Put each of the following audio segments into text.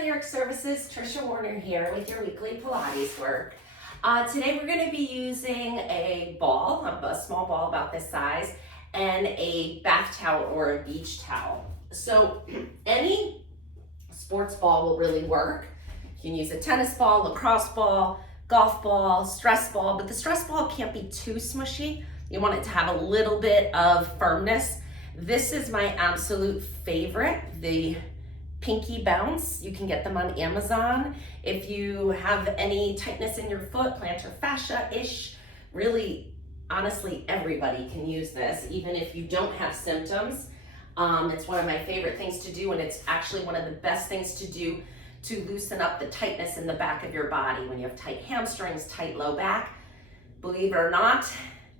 Lyric Services, Trisha Warner here with your weekly Pilates work. Today we're going to be using a ball, a small ball about this size, and a bath towel or a beach towel. So any sports ball will really work. You can use a tennis ball, lacrosse ball, golf ball, stress ball, but the stress ball can't be too smushy. You want it to have a little bit of firmness. This is my absolute favorite, the Pinky Bounce. You can get them on Amazon. If you have any tightness in your foot, plantar fascia-ish, really, honestly, everybody can use this, even if you don't have symptoms. It's one of my favorite things to do, and it's actually one of the best things to do to loosen up the tightness in the back of your body. When you have tight hamstrings, tight low back, believe it or not,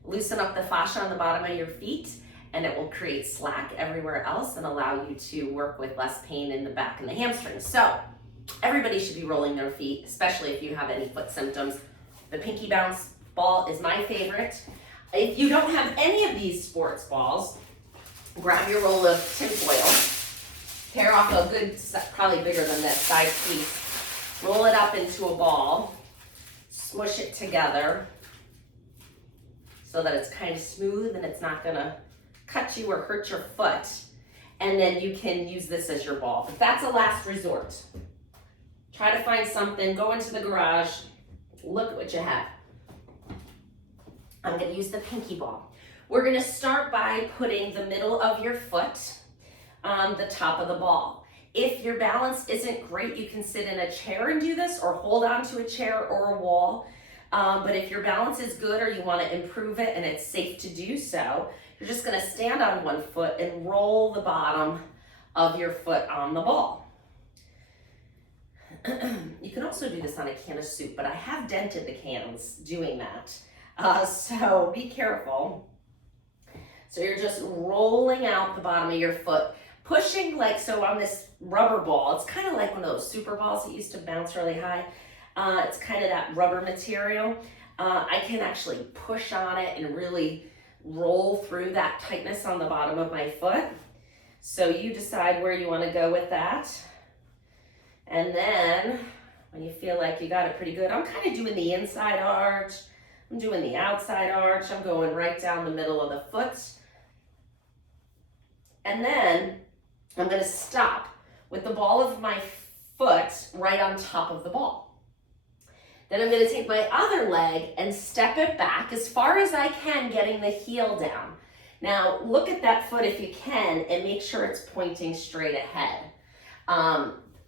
loosen up the fascia on the bottom of your feet, and it will create slack everywhere else and allow you to work with less pain in the back and the hamstrings. So everybody should be rolling their feet, especially if you have any foot symptoms. The Pinky Bounce ball is my favorite. If you don't have any of these sports balls, grab your roll of tinfoil, tear off a good, probably bigger than this, size piece, roll it up into a ball, smush it together so that it's kind of smooth and it's not gonna cut you or hurt your foot, and then you can use this as your ball. But that's a last resort. Try to find something, go into the garage, look at what you have. I'm gonna use the pinky ball. We're gonna start by putting the middle of your foot on the top of the ball. If your balance isn't great, you can sit in a chair and do this, or hold on to a chair or a wall. But if your balance is good or you wanna improve it and it's safe to do so, you're just gonna stand on one foot and roll the bottom of your foot on the ball. You can also do this on a can of soup, but I have dented the cans doing that. So be careful. So you're just rolling out the bottom of your foot, pushing like so on this rubber ball. It's kind of like one of those super balls that used to bounce really high. It's kind of that rubber material. I can actually push on it and really roll through that tightness on the bottom of my foot. So you decide where you want to go with that. And then when you feel like you got it pretty good, I'm kind of doing the inside arch. I'm doing the outside arch. I'm going right down the middle of the foot. And then I'm going to stop with the ball of my foot right on top of the ball. Then I'm going to take my other leg and step it back as far as I can, getting the heel down. Now, look at that foot if you can and make sure it's pointing straight ahead.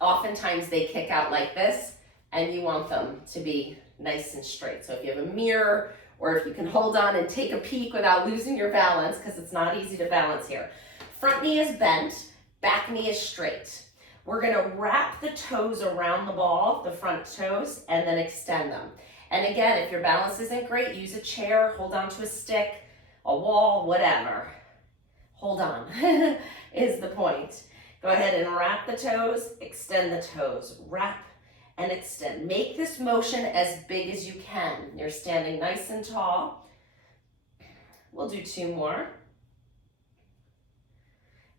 Oftentimes they kick out like this, and you want them to be nice and straight. So if you have a mirror, or if you can hold on and take a peek without losing your balance, because it's not easy to balance here. Front knee is bent, back knee is straight. We're gonna wrap the toes around the ball, the front toes, and then extend them. And again, if your balance isn't great, use a chair, hold on to a stick, a wall, whatever. Hold on is the point. Go ahead and wrap the toes, extend the toes, wrap and extend. Make this motion as big as you can. You're standing nice and tall. We'll do 2 more.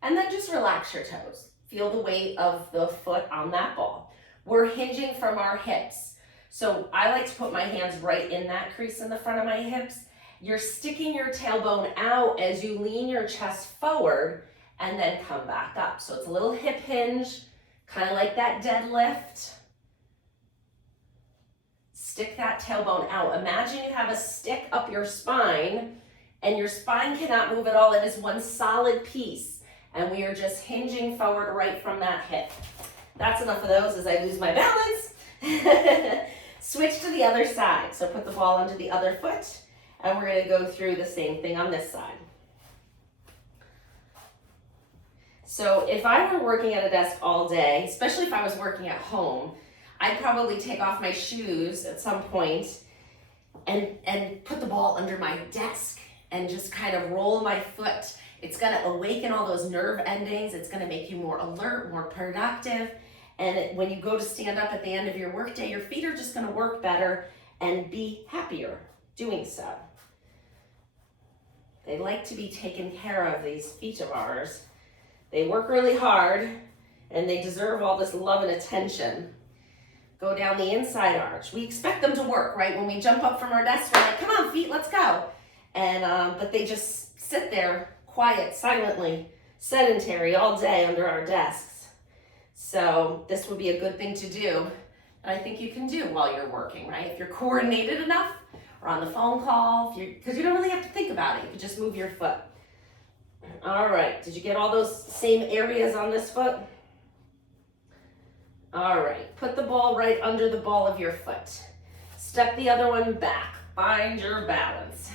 And then just relax your toes. Feel the weight of the foot on that ball. We're hinging from our hips. So I like to put my hands right in that crease in the front of my hips. You're sticking your tailbone out as you lean your chest forward and then come back up. So it's a little hip hinge, kind of like that deadlift. Stick that tailbone out. Imagine you have a stick up your spine and your spine cannot move at all. It is one solid piece. And we are just hinging forward right from that hip. That's enough of those as I lose my balance. Switch to the other side. So put the ball onto the other foot, and we're gonna go through the same thing on this side. So if I were working at a desk all day, especially if I was working at home, I'd probably take off my shoes at some point and put the ball under my desk and just kind of roll my foot. It's gonna awaken all those nerve endings. It's gonna make you more alert, more productive. And when you go to stand up at the end of your workday, your feet are just gonna work better and be happier doing so. They like to be taken care of, these feet of ours. They work really hard, and they deserve all this love and attention. Go down the inside arch. We expect them to work, right? When we jump up from our desk, we're like, come on, feet, let's go. And but they just sit there quiet, silently, sedentary all day under our desks. So this would be a good thing to do. And I think you can do while you're working, right? If you're coordinated enough, or on the phone call, because you don't really have to think about it. You can just move your foot. All right, did you get all those same areas on this foot? All right, put the ball right under the ball of your foot. Step the other one back. Find your balance.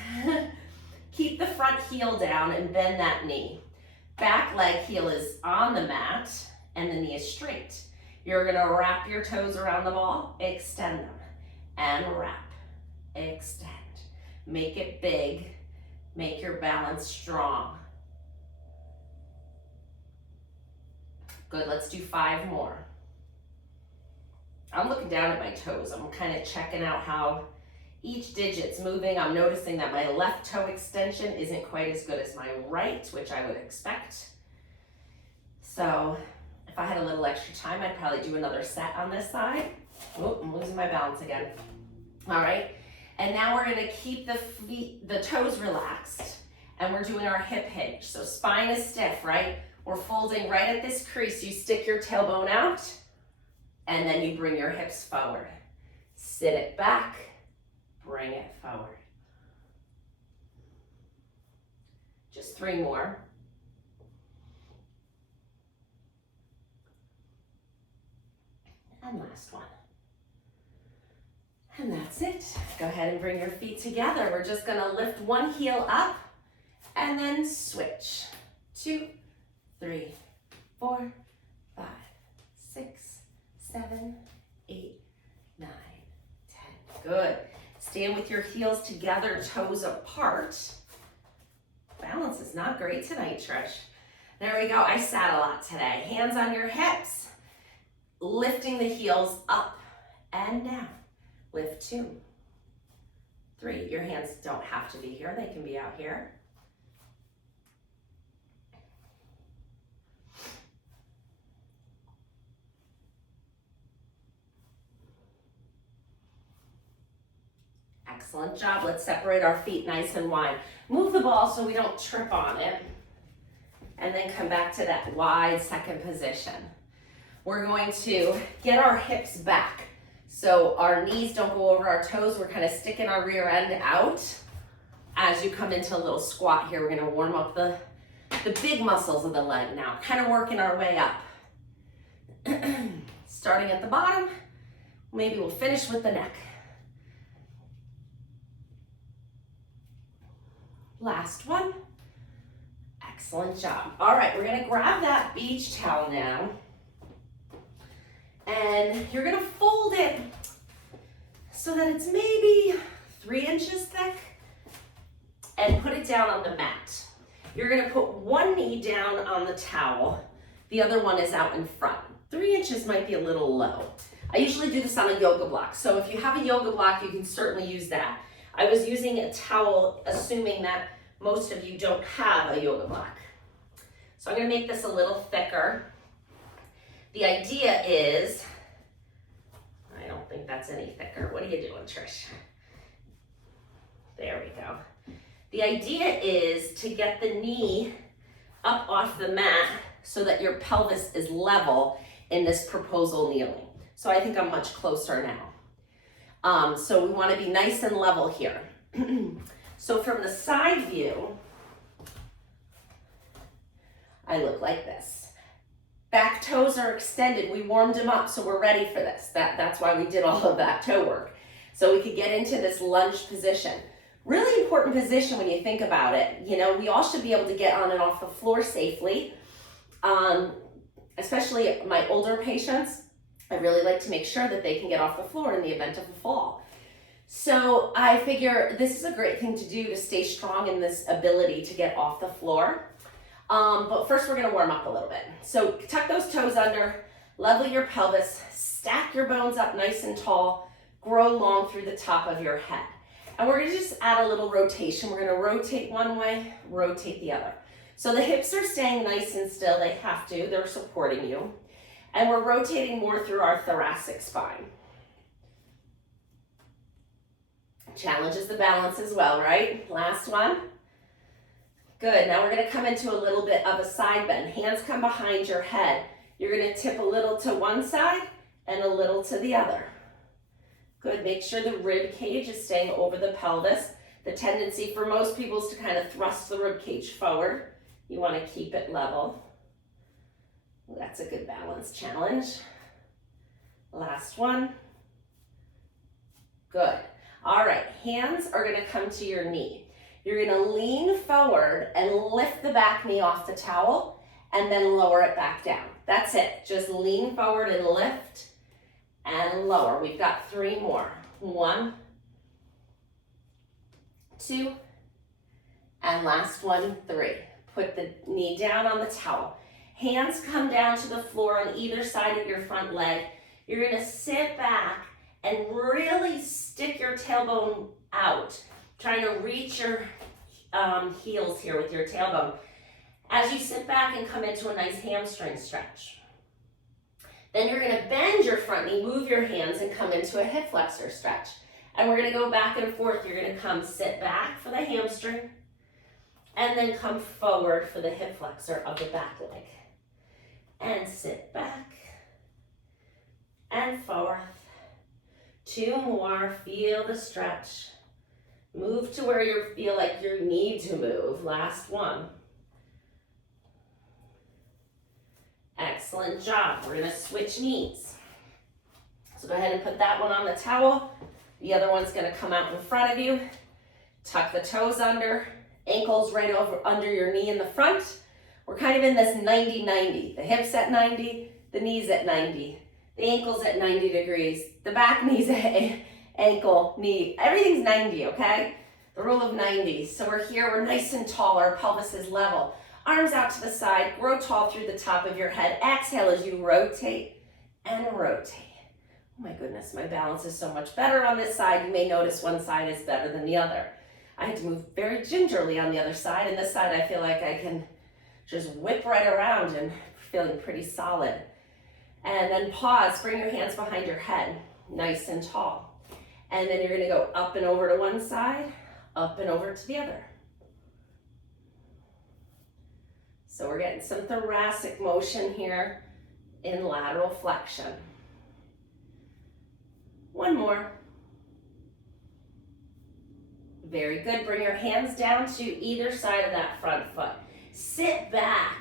Keep the front heel down and bend that knee. Back leg heel is on the mat and the knee is straight. You're gonna wrap your toes around the ball, extend them, and wrap, extend. Make it big, make your balance strong. Good, let's do 5 more. I'm looking down at my toes. I'm kind of checking out how each digit's moving. I'm noticing that my left toe extension isn't quite as good as my right, which I would expect. So if I had a little extra time, I'd probably do another set on this side. Oh, I'm losing my balance again. All right, and now we're gonna keep the toes relaxed, and we're doing our hip hinge. So spine is stiff, right? We're folding right at this crease. You stick your tailbone out, and then you bring your hips forward. Sit it back, bring it forward. Just 3 more. And last one. And that's it. Go ahead and bring your feet together. We're just gonna lift one heel up and then switch. 2, 3, 4, 5, 6, 7, 8, 9, 10. Good. Stand with your heels together, toes apart. Balance is not great tonight, Trish. There we go. I sat a lot today. Hands on your hips. Lifting the heels up and down. Lift 2, 3. Your hands don't have to be here. They can be out here. Excellent job. Let's separate our feet nice and wide. Move the ball so we don't trip on it. And then come back to that wide second position. We're going to get our hips back so our knees don't go over our toes. We're kind of sticking our rear end out. As you come into a little squat here, we're going to warm up the big muscles of the leg now, kind of working our way up. Starting at the bottom, maybe we'll finish with the neck. Last one. Excellent job. All right, we're gonna grab that beach towel now, and you're gonna fold it so that it's maybe 3 inches thick, and put it down on the mat. You're gonna put one knee down on the towel, the other one is out in front. 3 inches might be a little low. I usually do this on a yoga block, so if you have a yoga block, you can certainly use that. I was using a towel, assuming that most of you don't have a yoga block. So I'm gonna make this a little thicker. The idea is, I don't think that's any thicker. What are you doing, Trish? There we go. The idea is to get the knee up off the mat so that your pelvis is level in this proposal kneeling. So I think I'm much closer now. So we wanna be nice and level here. So from the side view, I look like this. Back toes are extended. We warmed them up, so we're ready for this. That's why we did all of that toe work. So we could get into this lunge position. Really important position when you think about it. You know, we all should be able to get on and off the floor safely. Especially my older patients, I really like to make sure that they can get off the floor in the event of a fall. So I figure this is a great thing to do to stay strong in this ability to get off the floor. But first we're gonna warm up a little bit. So tuck those toes under, level your pelvis, stack your bones up nice and tall, grow long through the top of your head. And we're gonna just add a little rotation. We're gonna rotate one way, rotate the other. So the hips are staying nice and still, they have to, they're supporting you. And we're rotating more through our thoracic spine. Challenges the balance as well, right? Last one. Good, now we're gonna come into a little bit of a side bend. Hands come behind your head. You're gonna tip a little to one side and a little to the other. Good, make sure the rib cage is staying over the pelvis. The tendency for most people is to kind of thrust the rib cage forward. You wanna keep it level. That's a good balance challenge. Last one. Good. All right, hands are gonna come to your knee. You're gonna lean forward and lift the back knee off the towel and then lower it back down. That's it, just lean forward and lift and lower. We've got 3 more. 1, 2, and last one, 3. Put the knee down on the towel. Hands come down to the floor on either side of your front leg. You're gonna sit back and really stick your tailbone out, trying to reach your heels here with your tailbone. As you sit back and come into a nice hamstring stretch. Then you're gonna bend your front knee, move your hands, and come into a hip flexor stretch. And we're gonna go back and forth. You're gonna come sit back for the hamstring, and then come forward for the hip flexor of the back leg. And sit back, and forth. 2 more, feel the stretch. Move to where you feel like you need to move. Last one. Excellent job. We're gonna switch knees. So go ahead and put that one on the towel. The other one's gonna come out in front of you. Tuck the toes under, ankles right over under your knee in the front. We're kind of in this 90-90. The hips at 90, the knees at 90. The ankle's at 90 degrees. The back knee's at ankle, knee. Everything's 90, okay? The rule of 90. So we're here, we're nice and tall. Our pelvis is level. Arms out to the side. Grow tall through the top of your head. Exhale as you rotate and rotate. Oh my goodness, my balance is so much better on this side. You may notice one side is better than the other. I had to move very gingerly on the other side, and this side I feel like I can just whip right around and feeling pretty solid. And then pause, bring your hands behind your head, nice and tall. And then you're gonna go up and over to one side, up and over to the other. So we're getting some thoracic motion here in lateral flexion. One more. Very good, bring your hands down to either side of that front foot. Sit back,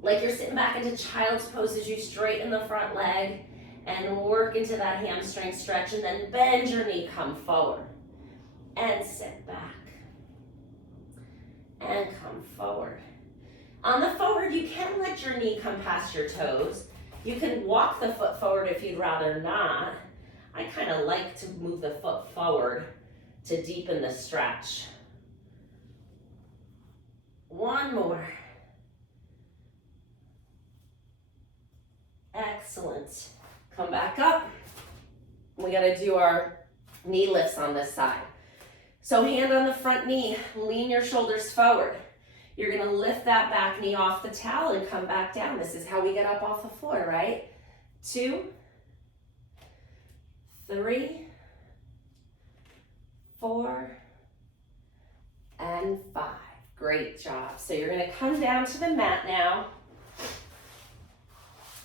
like you're sitting back into child's pose as you straighten the front leg and work into that hamstring stretch, and then bend your knee, come forward and sit back and come forward. On the forward, you can let your knee come past your toes. You can walk the foot forward if you'd rather not. I kind of like to move the foot forward to deepen the stretch. One more. Excellent. Come back up. We gotta do our knee lifts on this side. So hand on the front knee, lean your shoulders forward. You're gonna lift that back knee off the towel and come back down. This is how we get up off the floor, right? 2, 3, 4, and 5. Great job. So you're gonna come down to the mat now.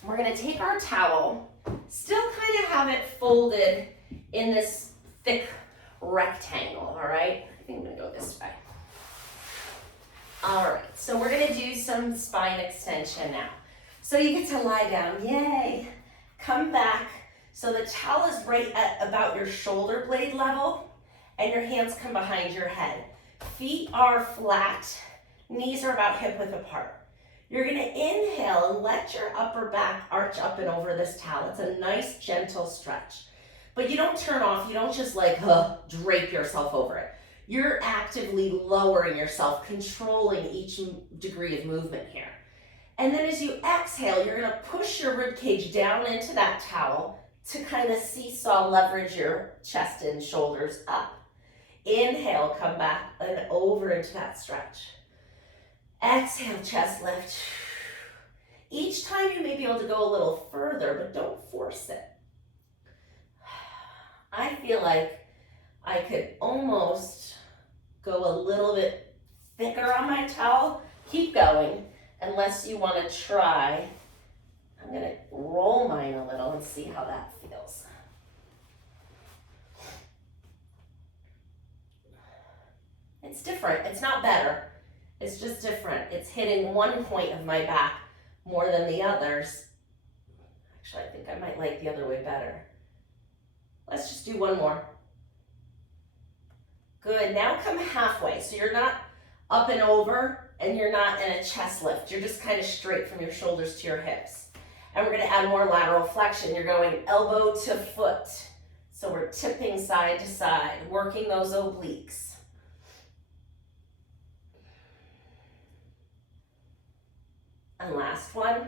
We're gonna take our towel, still kind of have it folded in this thick rectangle, all right? I think I'm gonna go this way. All right, so we're gonna do some spine extension now. So you get to lie down, yay. Come back, so the towel is right at about your shoulder blade level, and your hands come behind your head. Feet are flat, knees are about hip width apart. You're gonna inhale and let your upper back arch up and over this towel. It's a nice, gentle stretch. But you don't turn off, you don't just like drape yourself over it. You're actively lowering yourself, controlling each degree of movement here. And then as you exhale, you're gonna push your rib cage down into that towel to kind of seesaw, leverage your chest and shoulders up. Inhale, come back and over into that stretch. Exhale, chest lift. Each time you may be able to go a little further, but don't force it. I feel like I could almost go a little bit thicker on my towel. Keep going, unless you want to try. I'm going to roll mine a little and see how that feels. It's different. It's not better. It's just different. It's hitting one point of my back more than the others. Actually, I think I might like the other way better. Let's just do one more. Good. Now come halfway. So you're not up and over, and you're not in a chest lift. You're just kind of straight from your shoulders to your hips. And we're going to add more lateral flexion. You're going elbow to foot. So we're tipping side to side, working those obliques. And last one.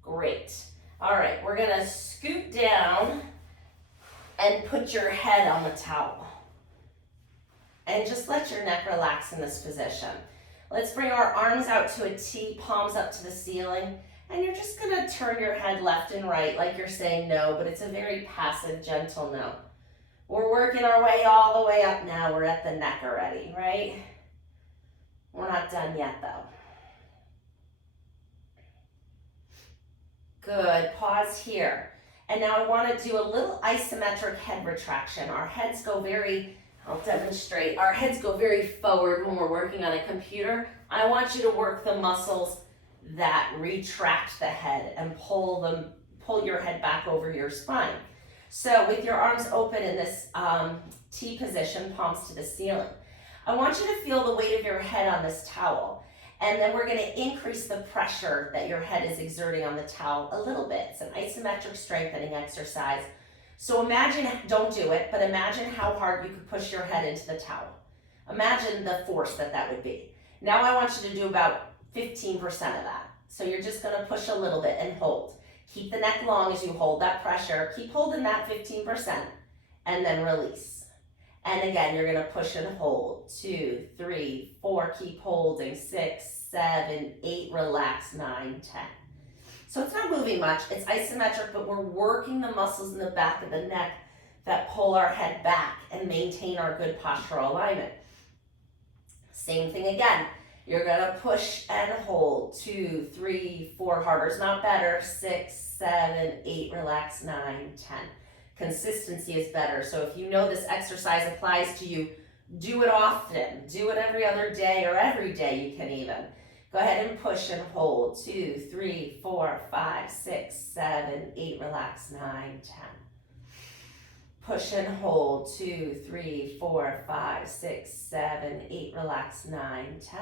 Great. All right, we're going to scoot down and put your head on the towel. And just let your neck relax in this position. Let's bring our arms out to a T, palms up to the ceiling. And you're just going to turn your head left and right like you're saying no, but it's a very passive, gentle no. We're working our way all the way up now. We're at the neck already, right? We're not done yet, though. Good. Pause here. And now I want to do a little isometric head retraction. Our heads go very, I'll demonstrate, our heads go very forward when we're working on a computer. I want you to work the muscles that retract the head and pull your head back over your spine. So with your arms open in this T position, palms to the ceiling, I want you to feel the weight of your head on this towel. And then we're going to increase the pressure that your head is exerting on the towel a little bit. It's an isometric strengthening exercise. So imagine, don't do it, but imagine how hard you could push your head into the towel. Imagine the force that would be. Now I want you to do about 15% of that. So you're just going to push a little bit and hold. Keep the neck long as you hold that pressure. Keep holding that 15% and then release. And again, you're going to push and hold. 2, 3, 4, keep holding. 6, 7, 8, relax. 9, 10. So it's not moving much. It's isometric, but we're working the muscles in the back of the neck that pull our head back and maintain our good postural alignment. Same thing again. You're going to push and hold. 2, 3, 4, harder's not better. 6, 7, 8, relax. 9, 10. Consistency is better. So if you know this exercise applies to you, do it often. Do it every other day or every day you can even. Go ahead and push and hold. 2, 3, 4, 5, 6, 7, 8, relax. 9, 10. Push and hold. 2, 3, 4, 5, 6, 7, 8, relax. 9, 10.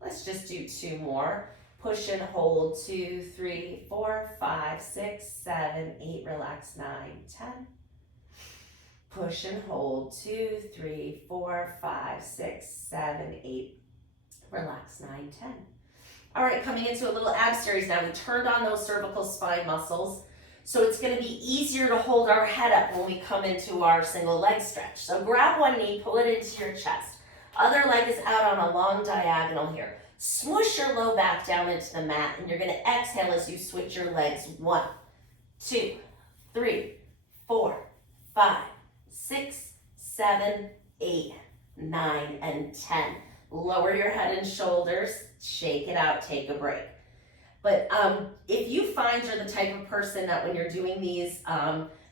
Let's just do 2 more. Push and hold. 2, 3, 4, 5, 6, 7, 8, relax. 9, 10. Push and hold. 2, 3, 4, 5, 6, 7, 8, relax. 9, 10. All right, coming into a little ab series now. We turned on those cervical spine muscles, so it's going to be easier to hold our head up when we come into our single leg stretch. So grab one knee, pull it into your chest. Other leg is out on a long diagonal here. Smush your low back down into the mat, and you're going to exhale as you switch your legs. 1, 2, 3, 4, 5, 6, 7, 8, 9, and 10. Lower your head and shoulders, shake it out, take a break. But if you find you're the type of person that when you're doing these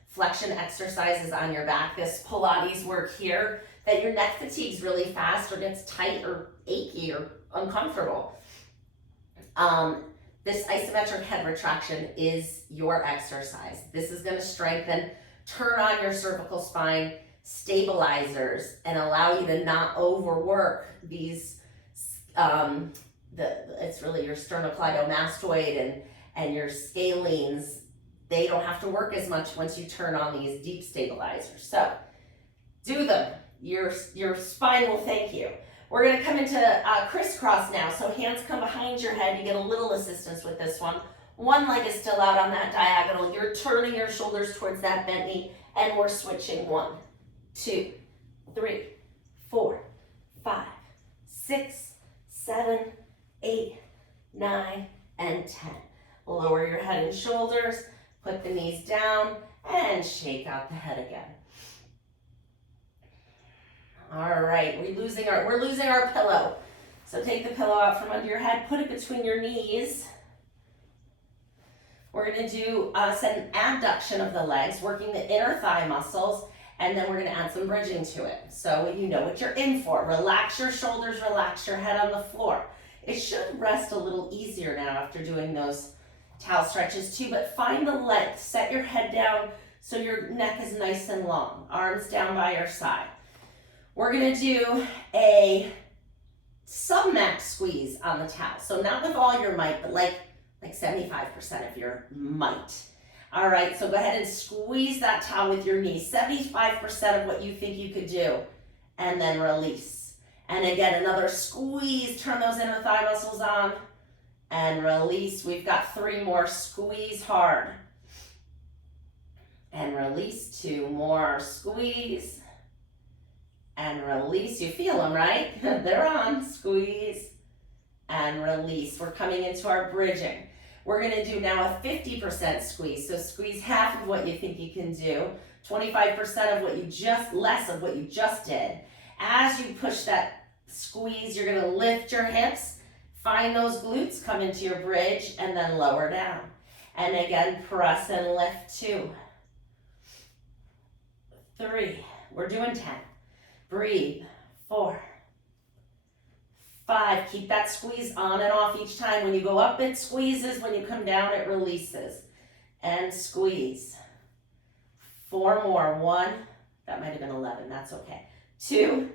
flexion exercises on your back, this Pilates work here, that your neck fatigues really fast or gets tight or achy or uncomfortable, this isometric head retraction is your exercise. This is going to strengthen, turn on your cervical spine stabilizers and allow you to not overwork these, it's really your sternocleidomastoid and your scalenes. They don't have to work as much once you turn on these deep stabilizers. So do them. Your spine will thank you. We're going to come into crisscross now. So hands come behind your head. You get a little assistance with this one. One leg is still out on that diagonal. You're turning your shoulders towards that bent knee, and we're switching. 1, 2, 3, 4, 5, 6, 7, 8, 9, and 10. Lower your head and shoulders, put the knees down, and shake out the head again. All right, we're losing our pillow. So take the pillow out from under your head, put it between your knees. We're gonna do an abduction of the legs, working the inner thigh muscles, and then we're gonna add some bridging to it. So you know what you're in for. Relax your shoulders, relax your head on the floor. It should rest a little easier now after doing those towel stretches too, but find the length. Set your head down so your neck is nice and long. Arms down by your side. We're gonna do a sub-max squeeze on the towel. So not with all your might, but like 75% of your might. All right, so go ahead and squeeze that towel with your knees, 75% of what you think you could do, and then release. And again, another squeeze, turn those inner thigh muscles on, and release. We've got 3 more, squeeze hard. And release, 2 more, squeeze. And release, you feel them, right? They're on, squeeze, and release. We're coming into our bridging. We're gonna do now a 50% squeeze. So squeeze half of what you think you can do, 25% of less of what you just did. As you push that squeeze, you're gonna lift your hips, find those glutes, come into your bridge, and then lower down. And again, press and lift, 2, 3, we're doing 10. Breathe, 4, 5, keep that squeeze on and off each time. When you go up, it squeezes. When you come down, it releases. And squeeze. 4 more, 1, that might have been 11, that's okay. 2,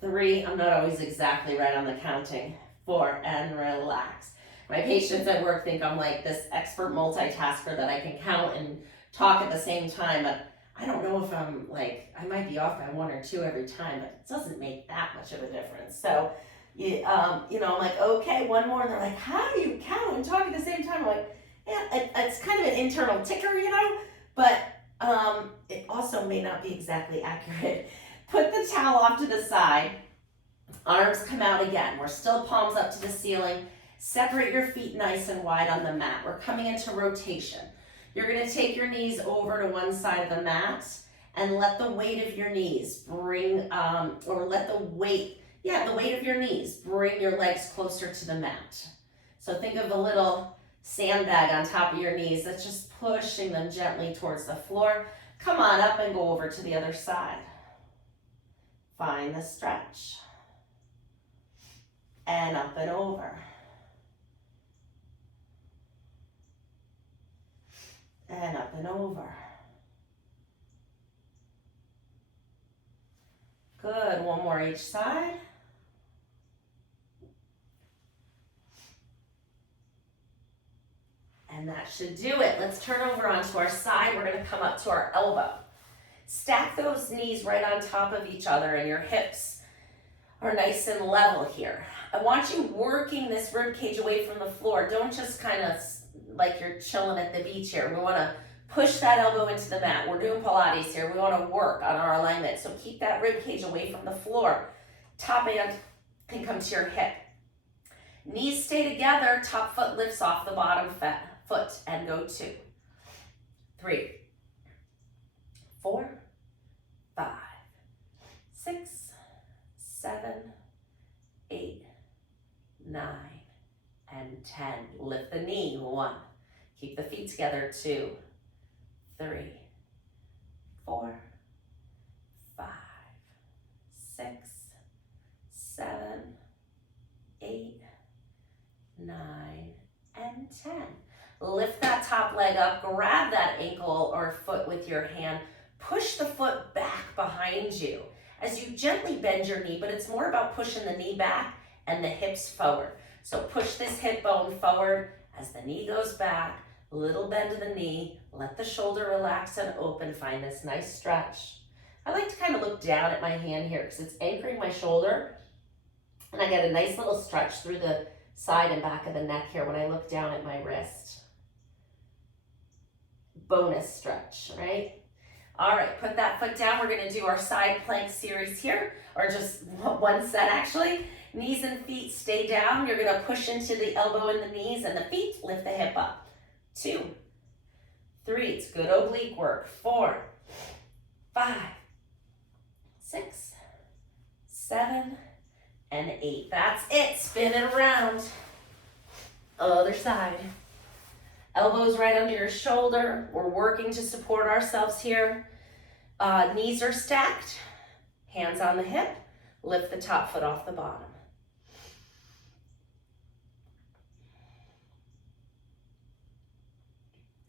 3, I'm not always exactly right on the counting. 4, and relax. My patients at work think I'm like this expert multitasker that I can count and talk at the same time, but I don't know if I might be off by 1 or 2 every time, but it doesn't make that much of a difference. So, I'm like, okay, 1 more. And they're like, how do you count and talk at the same time? I'm like, yeah, it's kind of an internal ticker, but it also may not be exactly accurate. Put the towel off to the side. Arms come out again. We're still palms up to the ceiling. Separate your feet nice and wide on the mat. We're coming into rotation. You're gonna take your knees over to one side of the mat and let the weight of your knees bring your legs closer to the mat. So think of a little sandbag on top of your knees that's just pushing them gently towards the floor. Come on up and go over to the other side. Find the stretch. And up and over. And up and over. Good, 1 more each side. And that should do it. Let's turn over onto our side. We're gonna come up to our elbow. Stack those knees right on top of each other and your hips are nice and level here. I want you working this rib cage away from the floor. Don't just kind of like you're chilling at the beach here. We want to push that elbow into the mat. We're doing Pilates here. We want to work on our alignment. So keep that rib cage away from the floor. Top hand can come to your hip. Knees stay together. Top foot lifts off the bottom foot and go 2, 3, 4, 5, 6, 7, 8, 9, and 10. Lift the knee, 1. Keep the feet together, 2, 3, 4, 5, 6, 7, 8, 9, and 10. Lift that top leg up, grab that ankle or foot with your hand, push the foot back behind you as you gently bend your knee, but it's more about pushing the knee back and the hips forward. So push this hip bone forward as the knee goes back, little bend of the knee, let the shoulder relax and open, find this nice stretch. I like to kind of look down at my hand here because it's anchoring my shoulder and I get a nice little stretch through the side and back of the neck here when I look down at my wrist. Bonus stretch, right? All right, put that foot down. We're gonna do our side plank series here, or just one set actually. Knees and feet stay down. You're gonna push into the elbow and the knees and the feet. Lift the hip up. 2, 3, it's good oblique work. 4, 5, 6, 7, and 8. That's it. Spin it around. Other side. Elbows right under your shoulder. We're working to support ourselves here. Knees are stacked. Hands on the hip. Lift the top foot off the bottom.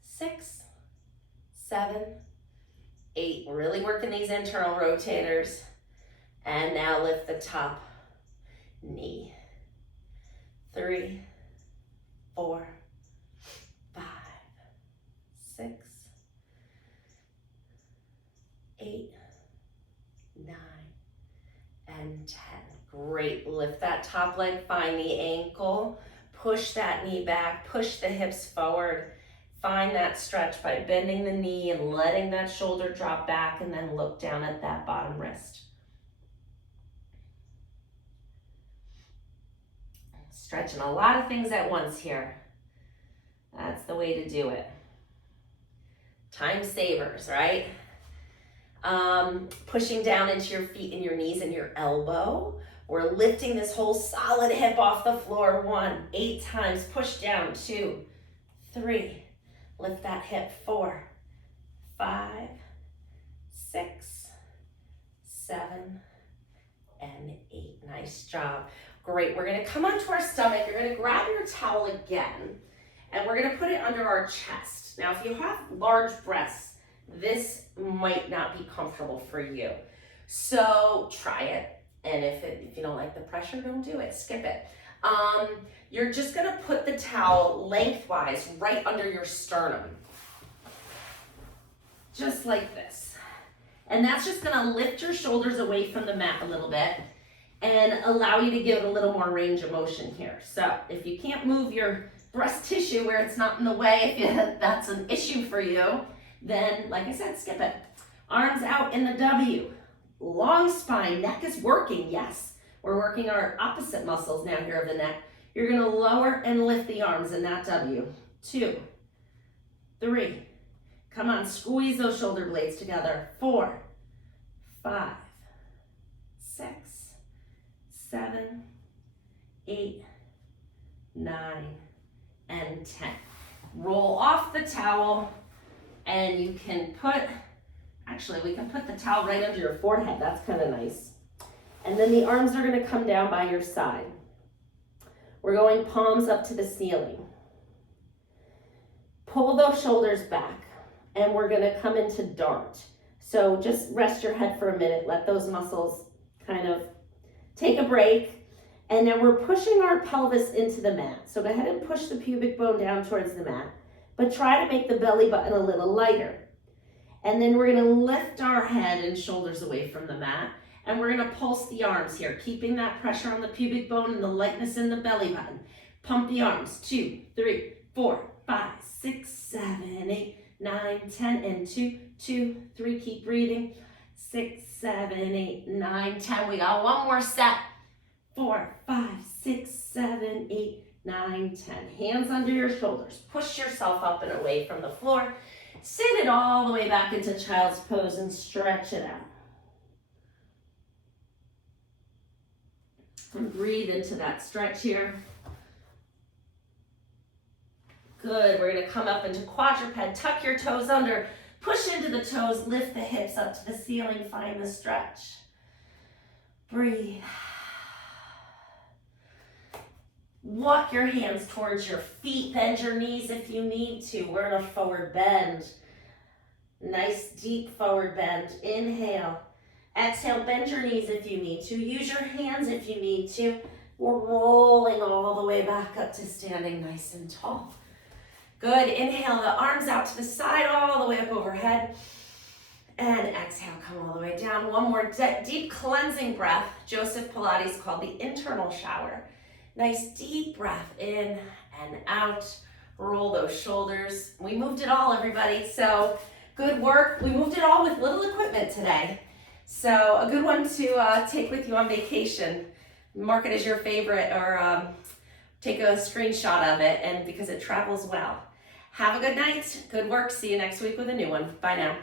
6, 7, 8. We're really working these internal rotators. And now lift the top knee. 3, 4, 5, 6, 8, 9, and 10. Great. Lift that top leg, find the ankle, push that knee back, push the hips forward. Find that stretch by bending the knee and letting that shoulder drop back, and then look down at that bottom wrist. Stretching a lot of things at once here. That's the way to do it. Time savers, right? Pushing down into your feet and your knees and your elbow. We're lifting this whole solid hip off the floor. 1, 8 times. Push down. 2, 3. Lift that hip. 4, 5, 6, 7, and 8. Nice job. Great. We're going to come onto our stomach. You're going to grab your towel again, and we're going to put it under our chest. Now, if you have large breasts, this might not be comfortable for you. So try it. And if you don't like the pressure, don't do it. Skip it. You're just going to put the towel lengthwise right under your sternum. Just like this. And that's just going to lift your shoulders away from the mat a little bit and allow you to give it a little more range of motion here. So if you can't move your breast tissue where it's not in the way, if that's an issue for you, then like I said, skip it. Arms out in the W. Long spine, neck is working, yes. We're working our opposite muscles now here of the neck. You're gonna lower and lift the arms in that W. 2, 3, come on, squeeze those shoulder blades together. 4, 5, 6, 7, 8, 9, and 10. Roll off the towel, and you can put, actually we can put the towel right under your forehead. That's kind of nice. And then the arms are going to come down by your side. We're going palms up to the ceiling. Pull those shoulders back, and we're going to come into dart. So just rest your head for a minute. Let those muscles kind of take a break. And now we're pushing our pelvis into the mat. So go ahead and push the pubic bone down towards the mat, but try to make the belly button a little lighter. And then we're going to lift our head and shoulders away from the mat. And we're going to pulse the arms here, keeping that pressure on the pubic bone and the lightness in the belly button. Pump the arms. 2, 3, 4, 5, 6, 7, 8, 9, 10, and 2, 2, 3. Keep breathing. 6, 7, 8, 9, 10. We got one more set. 4, 5, 6, 7, 8, 9, 10. Hands under your shoulders. Push yourself up and away from the floor. Sit it all the way back into child's pose and stretch it out. And breathe into that stretch here. Good. We're going to come up into quadruped. Tuck your toes under. Push into the toes. Lift the hips up to the ceiling. Find the stretch. Breathe. Walk your hands towards your feet. Bend your knees if you need to. We're in a forward bend. Nice deep forward bend. Inhale. Exhale, bend your knees if you need to. Use your hands if you need to. We're rolling all the way back up to standing nice and tall. Good. Inhale, the arms out to the side, all the way up overhead. And exhale, come all the way down. One more deep cleansing breath. Joseph Pilates called the internal shower. Nice deep breath in and out. Roll those shoulders. We moved it all, everybody. So good work. We moved it all with little equipment today. So a good one to take with you on vacation. mark it as your favorite, or take a screenshot of it, and because it travels well. Have a good night, good work. See you next week with a new one. Bye now.